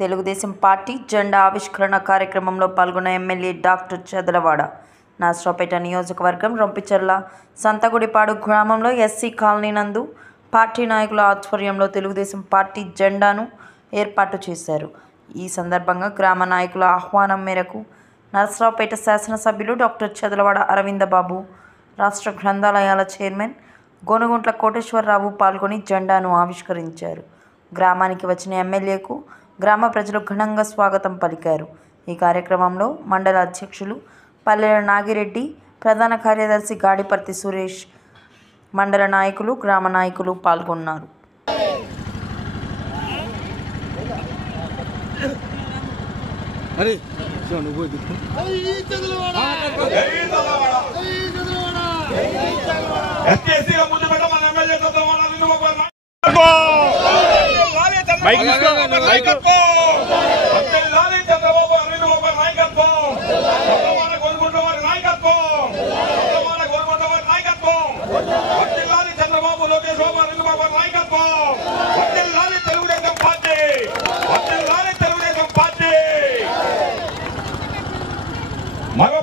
Telugu Desam party జెండా ఆవిష్కరణ కార్యక్రమంలో పాల్గొన్న ఎమ్మెల్యే డాక్టర్ చదలవాడ. నర్సరావుపేట నియోజకవర్గం రొంపిచెర్ల సంతగుడిపాడు గ్రామంలో ఎస్సీ కాలనీ నందు పార్టీ నాయకుల ఆధ్వర్యంలో తెలుగుదేశం పార్టీ జెండాను ఏర్పాటు చేశారు. ఈ సందర్భంగా గ్రామ నాయకుల ఆహ్వానం మేరకు నర్సరావుపేట శాసనసభ్యులు డాక్టర్ చదలవాడ అరవిందబాబు, రాష్ట్ర గ్రంథాలయాల చైర్మన్ గోనుగుంట్ల కోటేశ్వరరావు పాల్గొని జెండాను ఆవిష్కరించారు. గ్రామానికి వచ్చిన ఎమ్మెల్యేకు గ్రామ ప్రజలు ఘనంగా స్వాగతం పలికారు. ఈ కార్యక్రమంలో మండల అధ్యక్షులు పల్లెల నాగిరెడ్డి, ప్రధాన కార్యదర్శి గాడిపర్తి సురేష్, మండల నాయకులు, గ్రామ నాయకులు పాల్గొన్నారు. మరో